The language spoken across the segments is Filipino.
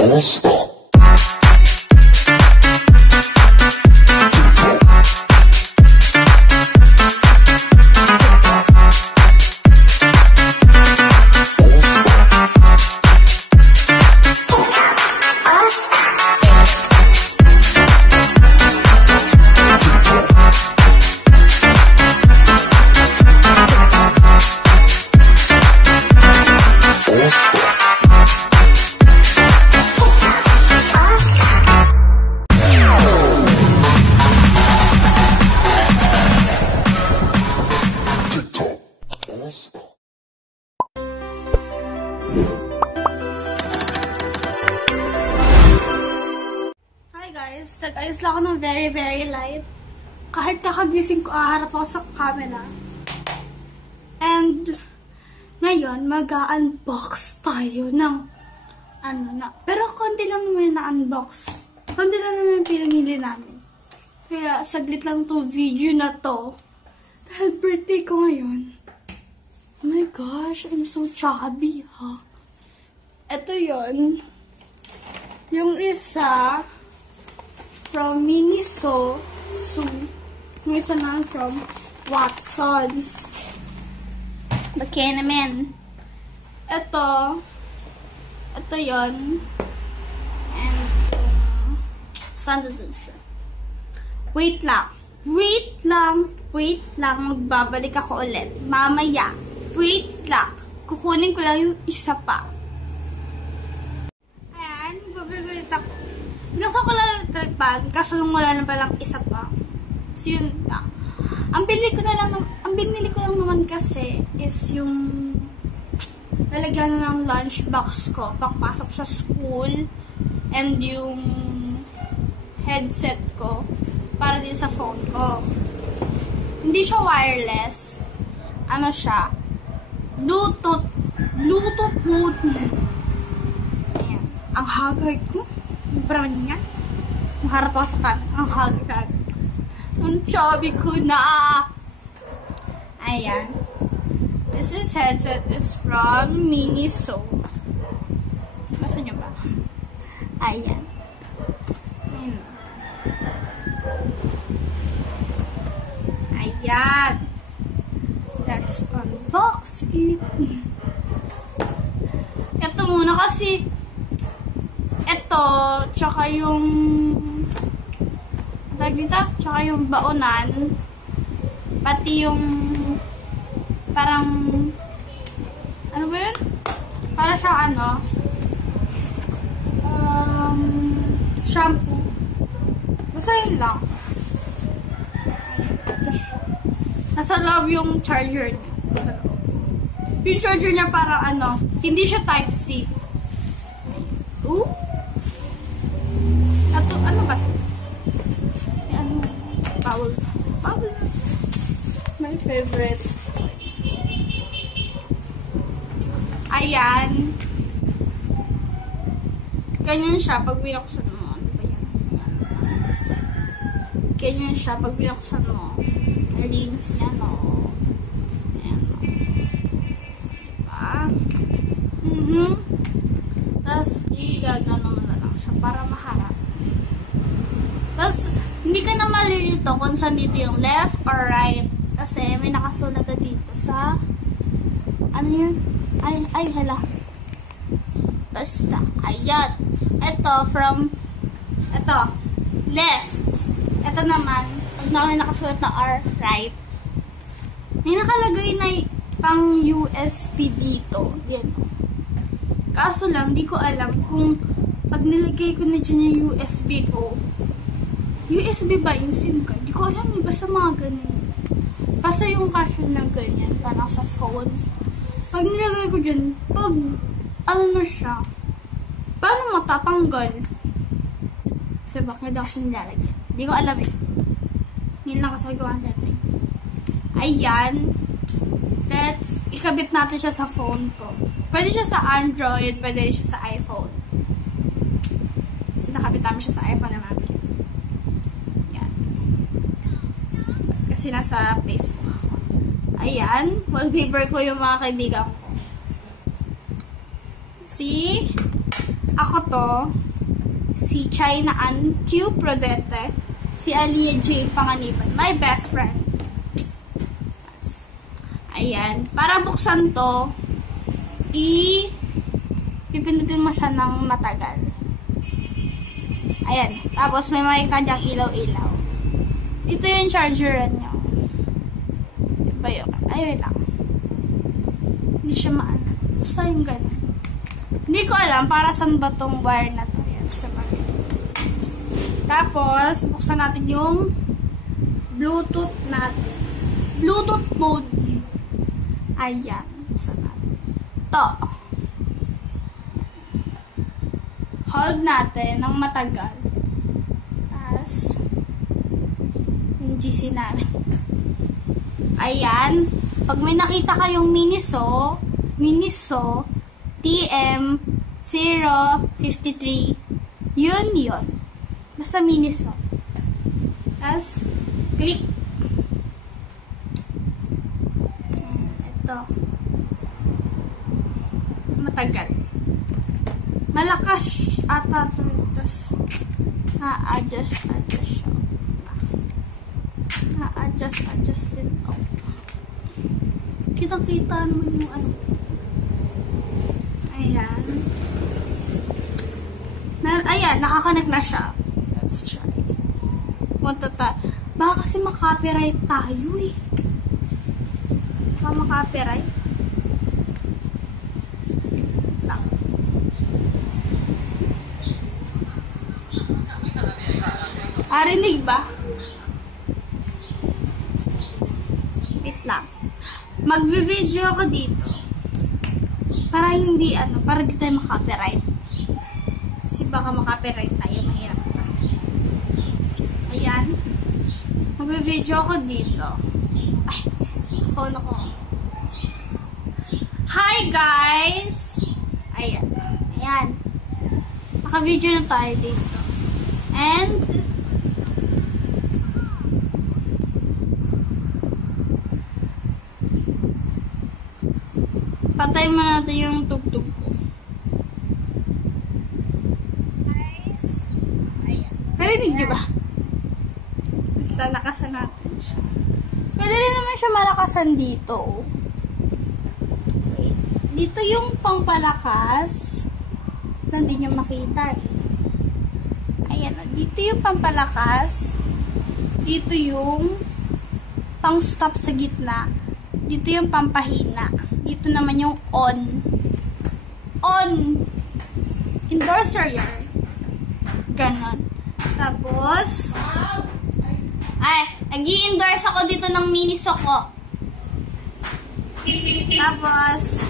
Basta. Nag-ayos lang ako ng very light. Kahit kakagising ko, aharap ako sa camera. And, ngayon, mag-unbox tayo ng, pero konti lang naman na-unbox. Konti lang naman yung pinamili namin. Kaya, saglit lang itong video na to. Dahil birthday ko ngayon. Oh my gosh, I'm so chubby, ha? Ito yon. Yung isa, from Miniso, yung isa naman from Watsons. Okay naman. Ito yon. And, saan doon siya? Wait lang. Magbabalik ako ulit. Mamaya. Wait lang. Kukunin ko lang yung isa pa. Ayan, babalik ulit ako. Gusto ko lang tripod, kaso wala na palang isa pa. So, yun na. Ang binili ko lang naman kasi is yung lalagyan na ng lunchbox ko pagpasok sa school, and yung headset ko para din sa phone ko. Hindi siya wireless. Ano siya? Bluetooth mode. Ayan. Ang haggard ko. Parang niya. Maharap ako sa kanan. Ang haggard. Ang chubby ko na. Ayan. This headset is from Miniso. Basta nyo ba? Ayan. Ayan. Let's unbox it. Ito muna kasi ito, tsaka yung tsaka yung baonan, pati yung parang ano ba yun? Para siyang shampoo. Basta yun lang. Nasa loob yung charger niya. Yung charger niya parang hindi siya Type-C. Ooh. Ano ba? Bubble. My favorite. Ayan. Ganyan siya pag binuksan mo. Ano ba yan? Ganyan siya pag binuksan mo. Malinis yan, o. Ayan, o. Diba? Tapos, igagano mo na lang siya para maharap. Tapos, hindi ka na malilito kung saan dito yung left or right. Kasi may nakasulat na dito sa ano yun? Ay, hala. Basta, ayan. Ito, left. Ito naman, pag may nakasulat na R, right. May nakalagay na pang USB dito. Yan. Kaso lang, di ko alam kung pag nilagay ko na dyan yung USB ko, USB ba yung SIM card? Di ko alam, basta mga ganyan. Basta yung cashier na ganyan, parang sa phone. Pag nilagay ko dyan, pag ano na siya, paano matatanggal? Diba, kaya daw siya nilalagay. Di ko alam eh. Ngayon lang kasi gawa natin. Ayan. Let's ikabit natin siya sa phone ko. Pwede siya sa Android, pwede siya sa iPhone. Kasi nakabit namin siya sa iPhone na mami. Yan. Kasi nasa Facebook ako. Ayan. Wallpaper ko yung mga kaibigan ko. See? Ako to, si China Ann Q. Prodete, si Alia J. Panganiban, my best friend. Ayan. Para buksan to, pipindutin mo siya ng matagal. Ayan. Tapos may kanyang ilaw-ilaw. Ito yung charger niya. Diba yun? Ayun lang. Hindi siya maano. Basta yung ganun. Hindi ko alam para saan ba tong wire na to. Yan. Tapos, buksan natin yung Bluetooth natin. Bluetooth mode. Ayan. Buksan natin. To. Hold natin ng matagal. Tapos, yung GC namin. Ayan. Pag may nakita kayong Miniso TM053, yun. Basta Miniso. Tapos, click. Ito. Matagal. Malakas ata ito. Tapos, na-adjust siya. Na-adjust din. Oh. Kitang-kita naman yung ano. Ayan. Ayan, nakakonect na siya. Let's try. Baka kasi makapiright tayo eh. Baka makapiright. Lang. Rinig ba? Wait lang. Magvi-video ako dito. Para hindi para di tayo makapiright. Kasi baka makapiright tayo, mahirap na. Ayan. Magvi-video ako dito. Ay, phone ako. Hi guys! Ayan. Naka-video na tayo dito. And patay mo natin yung tugtog ko. Guys. Ayan. Narinig niyo ba? Basta nakasan natin siya. Pwede rin naman siya malakasan dito. Wait. Dito yung pampalakas. Hindi nyo makita eh. Ayan. Dito yung pampalakas. Dito yung pang-stop sa gitna. Dito yung pampahina. Dito naman yung on. On! Endorser yarn. Ganon. Tapos, nag-i-endorse ako dito ng Miniso ko. Tapos,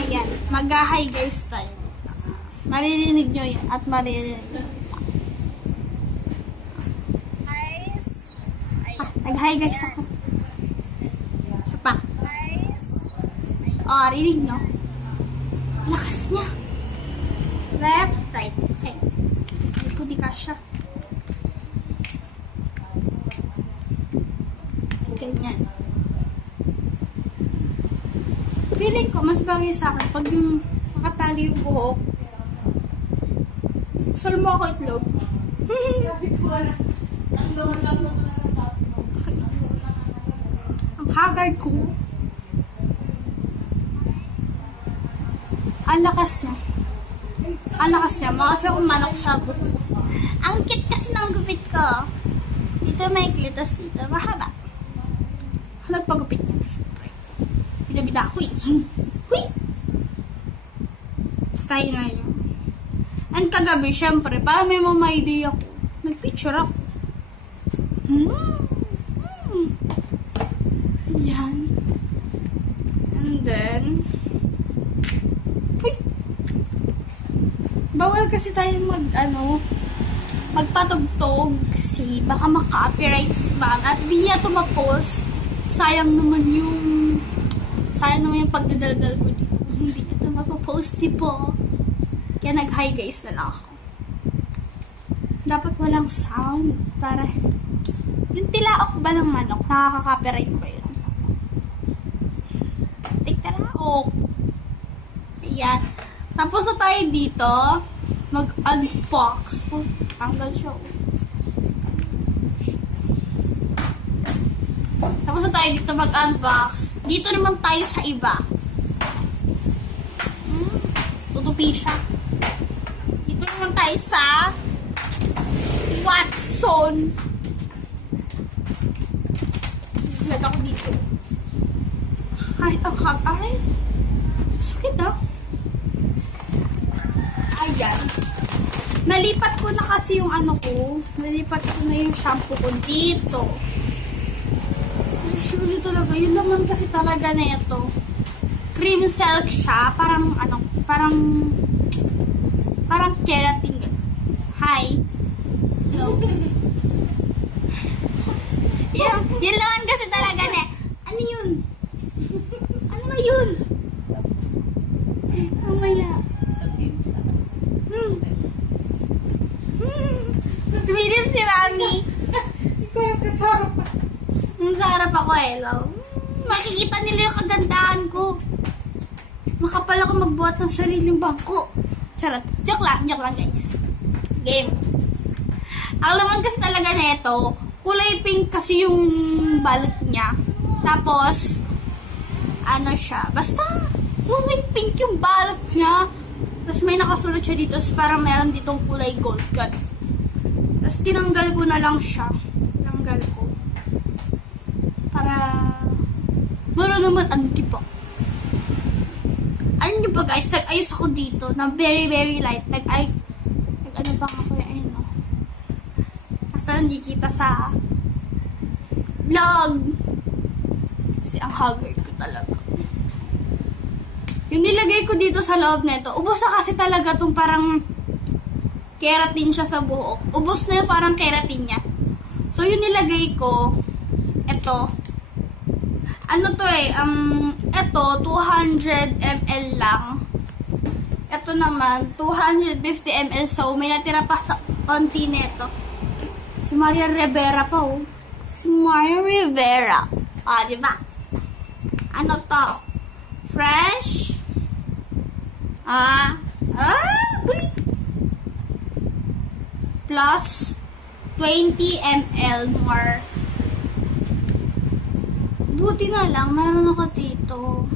ayan. Mag-hi guys tayo. Maririnig nyo yan. At maririnig. Guys. Nag-hi guys ako. Siya pa. Rinig nyo. Lakas niya. Left, right. Okay. Hindi ko di kasha. Ganyan. Feeling ko, mas bagay sa akin pag yung nakatali yung buhok. Sal mo ako itlog. Ang haggard ko. Ang lakas niya. Makasi akong manok sa buko. Ang cute kasi ng gupit ko. Dito may klitos, dito mahaba. Nagpagupit niya. Binabida ako eh. Huy! Style na yun. And kagabi, syempre, para may mga idea ako, nagpicture ako. Ayan. And then, bawal kasi tayo magpatugtog kasi baka maka-copyright si ma'am at di niya ito ma-post. Sayang naman yung pagdadaldal ko dito. Hindi niya ito mapapost, tipo. Kaya nag-hi guys na lang ako. Dapat walang sound para yung tilaok ba ng manok, nakaka-copyright ba yun? Tilaok. Ayan. Tapos na tayo dito. mag-unbox. Oh, tanggal siya. Tapos na tayo dito mag-unbox. Dito naman tayo sa iba. Tutupi siya. Dito naman tayo sa Watson. Lag ako dito. Ay, ang hag. Ay, sakit ah. Ayan. Nalipat ko na kasi yung ano ko. Nalipat ko na yung shampoo ko dito. Usually talaga, yun naman kasi talaga na ito. Cream silk siya. Parang ano, parang keratin. Hi. Hello. Yun naman kasi talaga na. Ano yun? Ano ba yun? Mamaya. Sumilip si Mami. Ikaw yung kasarap. Sa harap ako makikita nila yung kagandahan ko. Makapal ako magbuhat ng sariling bangko. Charot. Joke lang guys. Game. Ang laman kasi talaga nito, kulay pink kasi yung balot niya. Tapos, ano siya, basta kulay pink yung balot niya. Tapos may nakasulot siya dito, parang meron ditong kulay gold. Tapos tinanggal ko na lang siya. Tinanggal ko. Para, meron naman antipa. Ayun nyo ba guys, nag-ayos ako dito na very light. Ano ba ako yun, no? Kasi hindi kita sa vlog. Kasi ang haggard ko talaga. Yung nilagay ko dito sa loob nito, ubos na kasi talaga itong parang keratin siya sa buhok. Ubos na yung parang keratin niya. So, yung nilagay ko, ito. Ano to ito, 200 ml lang. Ito naman, 250 ml. So, may natira pa sa konti nito. Si Maria Rivera pa, oh. Si Maria Rivera. Ah, diba? Ano to? Fresh? Uy! Plus 20 ml more. Buti na lang, meron ako dito.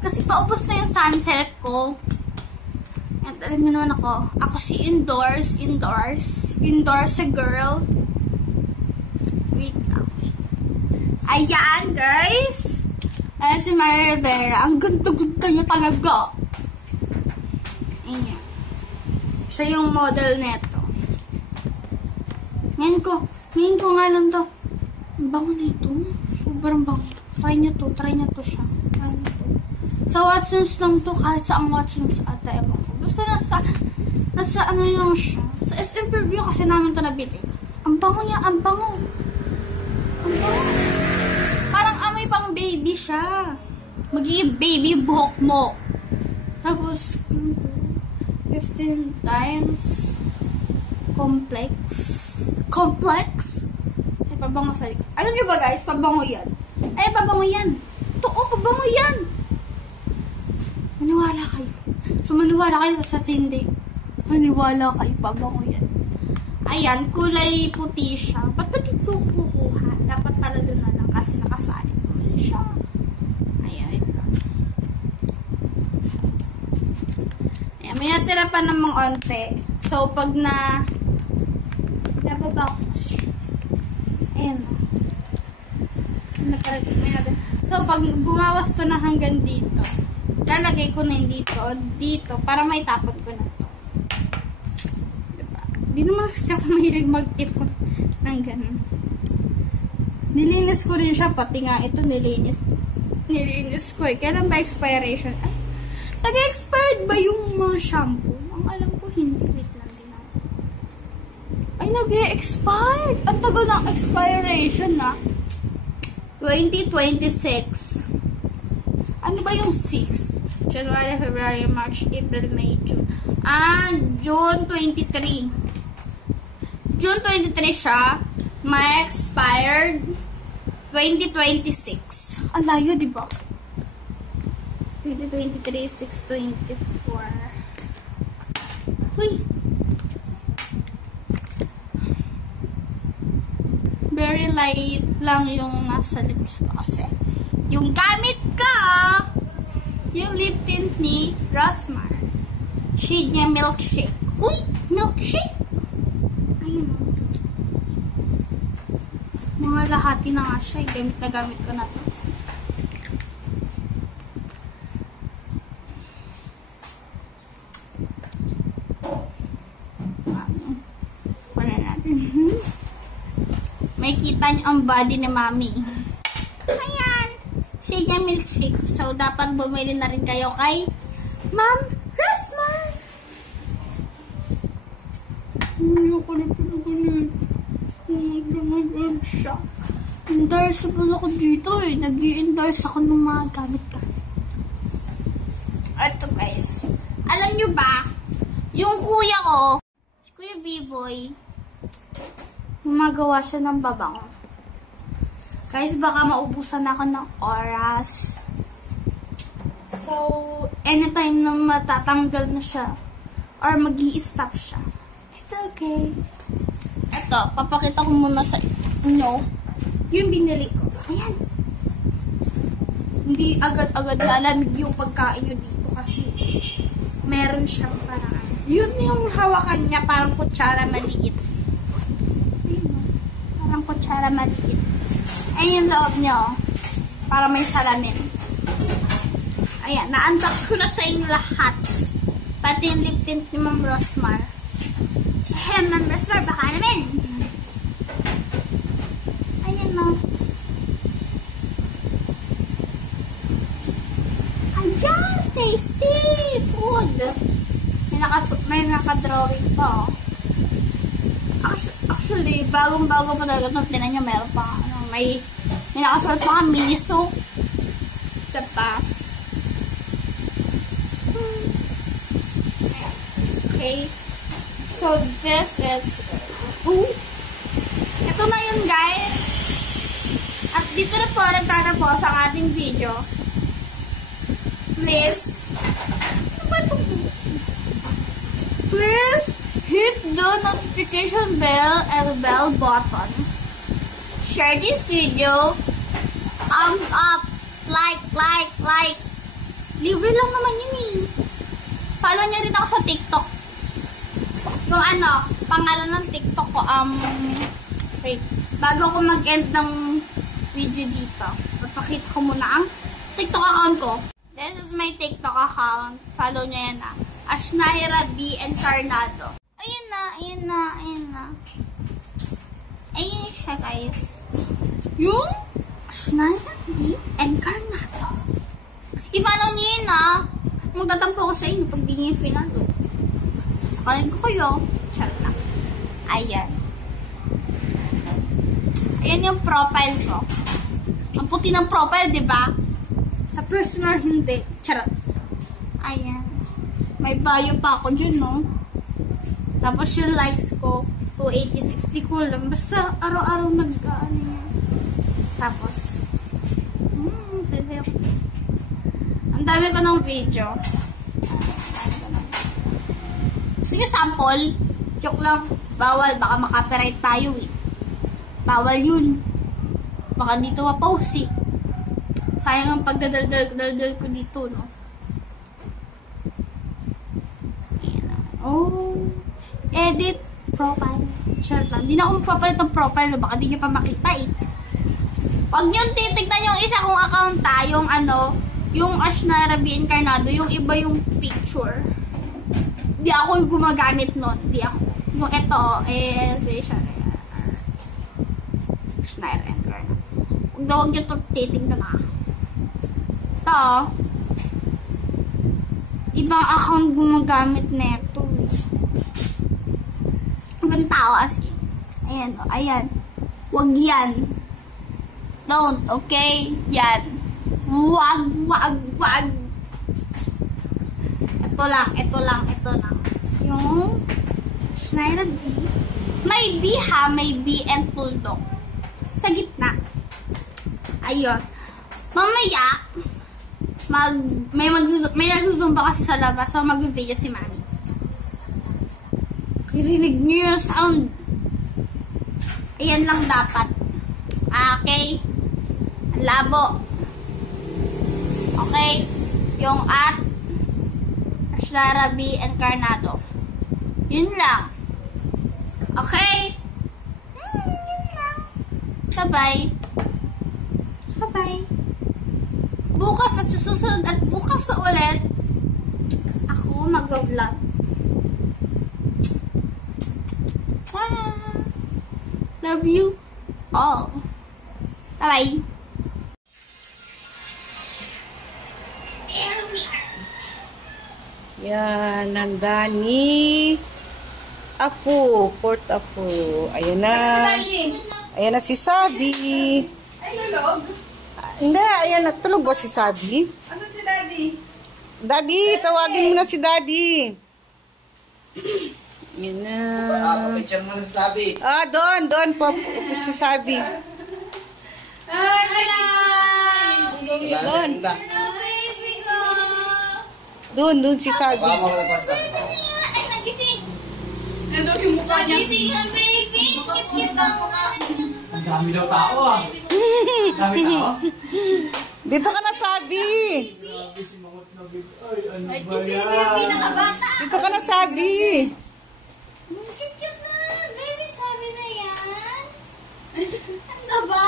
Kasi paubos na yung sunset ko. And alam mo naman ako. Ako si indoors a girl. Wait lang. Ayan, guys. Ayan si Maria Rivera. Ang ganda-ganda niya talaga. Ayan. Siya yung model neto. Ngayon ko nga lang to. Ang bango na ito. Sobrang bango. Try niyo to siya. Sa Watsons lang to. Kahit sa ang Watsons ata. Basta nasa ano lang siya. Sa SM Preview kasi namin ito nabili. Ang bango niya. Ang bango. Parang amoy pang baby siya. Magiging baby buhok mo. Tapos 15 times complex. Ay, pabango sa likod. Alam nyo ba guys, pabango yan. Ay, pabango yan. Totoo, pabango yan. Maniwala kayo. So, maniwala kayo sa hindi. Maniwala kayo, pabango yan. Ayan, kulay puti siya. Ba't ba dito kukuha? Dapat pala doon na lang kasi nakasali ko siya. Ayan, ito. Ayan, may natira pa namang onte. So, pag nababa ko kasi siya. Ayan. So, pag bumawas ko na hanggang dito, lalagay ko na yung dito, para may tapon ko na to. Diba? Di naman kasi ako mahilig mag-ipon ng ganun. Nilinis ko rin siya, pati nga ito nilinis ko eh. Kailan ba expiration? Ay, nag-expired ba yung mga shampoo? Ang alam ko, hindi. Wait lang din ako. Ay, nag-expired! Ang tagal ng expiration na. 2026. Ano ba yung 6? January, February, March, April, May, June. June 23. June 23 siya. May expired 2026. Ang layo, diba? 2023, 6, 24. Uy! Very light lang yung nasa lips ko kasi yung gamit ko, yung lip tint ni Rosmar. Shade niya Milkshake. Uy! Milkshake! Ayun o. Mga lahati na nga siya. Gamit na gamit ko na to. Wala natin. May kita niyo ang body ni Mami. Ayan. Shade niya Milkshake. So, dapat bumili na rin kayo kay Ma'am Rosmar. Ayoko na pinagulit. Nag-endorse siya. Endorse pa ako dito eh. Nag-i-endorse ako ng mga gamit-gamit. Ito guys. Alam nyo ba, yung kuya ko, si Kuya B-Boy, gumagawa siya ng babango. Guys, baka maubusan ako ng oras. So, anytime na matatanggal na siya, or mag-i-stop siya, it's okay. Ito, papakita ko muna sa inyo yung binili ko. Ayan. Hindi agad-agad lalamig yung pagkain nyo dito kasi meron siyang parang yun yung hawakan niya, parang kutsara maliit. Ayun, parang kutsara maliit. Ayun yung loob niya, para may salamin. Ayan, na-unbox ko na sa inyo lahat. Pati yung lip tint ni Ma'am Rosmar. Ma'am Rosmar, baka naman. Ayan o. Ayan, tasty food. May naka-drawing pa. Actually, bagong-bago pa talaga ito. Tinan nyo, meron pa. May nakasulat pa nga, Miniso. Diba? Okay. So, this is... Ito na yun, guys. At dito na po, nagtatapos ang ating video. Please hit the notification bell and bell button. Share this video. Thumbs up. Like. Libre lang naman yun eh. Follow nyo rin ako sa TikTok. Yung pangalan ng TikTok ko, wait, bago ko mag-end ng video dito, papakita ko muna ang TikTok account ko. This is my TikTok account. Follow nyo yan Ashnaira B. Encarnado. Ayun na. Ayun siya, guys. Yung Ashnaira B. Encarnado. I-follow nyo yun magtatampo ko sa inyo pag di nyo yung finalo. Sasakayin ko kayo. Charot lang. Ayan. Ayan yung profile ko. Ang puti ng profile, diba? Sa personal, hindi. Charot. Ayan. May bio pa ako dyan, no? Tapos yung likes ko, 286. Di ko lang. Basta araw-araw nag-ano yan. Tapos, sayo. Ang dami ko ng video. Sige, sample. Joke lang. Bawal. Baka makapiright tayo eh. Bawal yun. Baka dito ma-post eh. Sayang ang pagdadaldal ko dito, no? Oh. Edit. Profile. Share lang. Hindi na ako magpapalit ng profile. Baka di nyo pa makita eh. Huwag nyo titignan yung isa kong account yung yung Ashnaira B. Encarnado, yung iba yung picture. Di ako yung gumagamit nun. Di ako. Yung ito, Ashnaira Encarnado. Huwag nyo ito titignan Ito, ibang account gumagamit na ito. Ibang tao as in. Ayan. Huwag yan. Don't, okay? Yan. Wag. Ito lang. Yung Ashnaira B. May B may B and bulldog. Sa gitna. Ayun. Mamaya, may nagsusumba kasi sa labas. So, mag-video si Mami. Nirinig niyo yung sound. Ayan lang dapat. Okay? Ang labo. Okay? Yung at Ashlara B. Encarnado. Yun lang. Okay? Yun lang. Bye-bye. Bye-bye. Bukas at sa susunod at bukas sa ulit, ako mag-vlog. Love you all. Bye-bye. There we are. Yan, handa ni Apo, Port Apo. Ayan na. Ayan na si Sabi. Ay, nalog? Hindi, ayan na. Tulog ba si Sabi? Ano si Daddy? Daddy, tawagin mo na si Daddy. Ayan na. Papicture mo na sabi. Doon po si Sabi. Ay, Hello! Wala sa inda. Hello, baby ko! Doon si Sabi. Baka mo pa sa Ay, nagising! nandun yung mukha niya. Nagising na, baby! Kiss ang mukha. Ang dami daw tao ah. Ang dami tao? Dito ka na, Sabi. Ay, si yung pinakabata! Dito ka na, Sabi. Cute na! Baby, sabi na yan! Ano ba?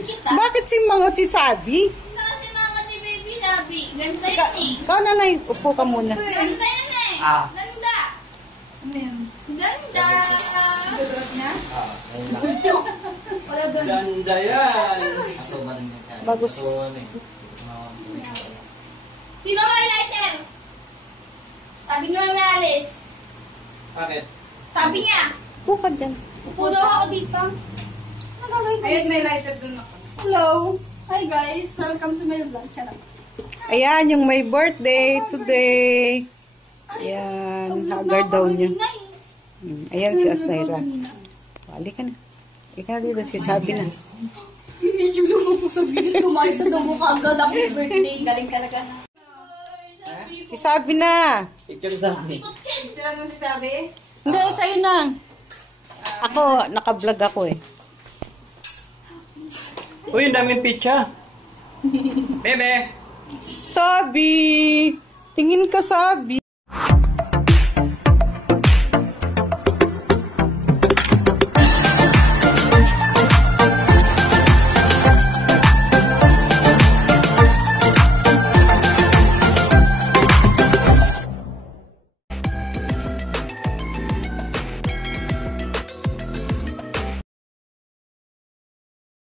Kita? Bakit si Mangot si Sabi? Ito kasi mama ni baby sabi. Ganda yun eh. Ikaw nanay, upo ka muna. Ganda yun eh. Ah. Ganda. Ano yan? Ganda. Dudurot niya? Ayun lang. Wala doon. Ganda yan. Aso ba rin yan? Bagus. Aso ano eh. Sino may lighter? Sabi ni Mami Alice. Bakit? Sabi niya. Upo ka dyan. Upo daw ako dito. Ano gagawin ko? Ayun, may lighter dun ako. Hello. Hi guys. Welcome to my vlog channel. Ayan, yung may birthday today. Ayan, haggard daw niya. Ayan si Asnaira. Halika na. Halika na dito, si Sabi na. Hindi yung lang ako sabihin. Kumain sa damo ka agad. Happy birthday. Galing talaga na. Si Sabi na. Picture sabi. Picture mo si Sabi? Hindi, sa'yo na. Ako, naka-vlog ako eh. Uy, ang daming pizza. Bebe! Sabi! Tingin ka, Sabi.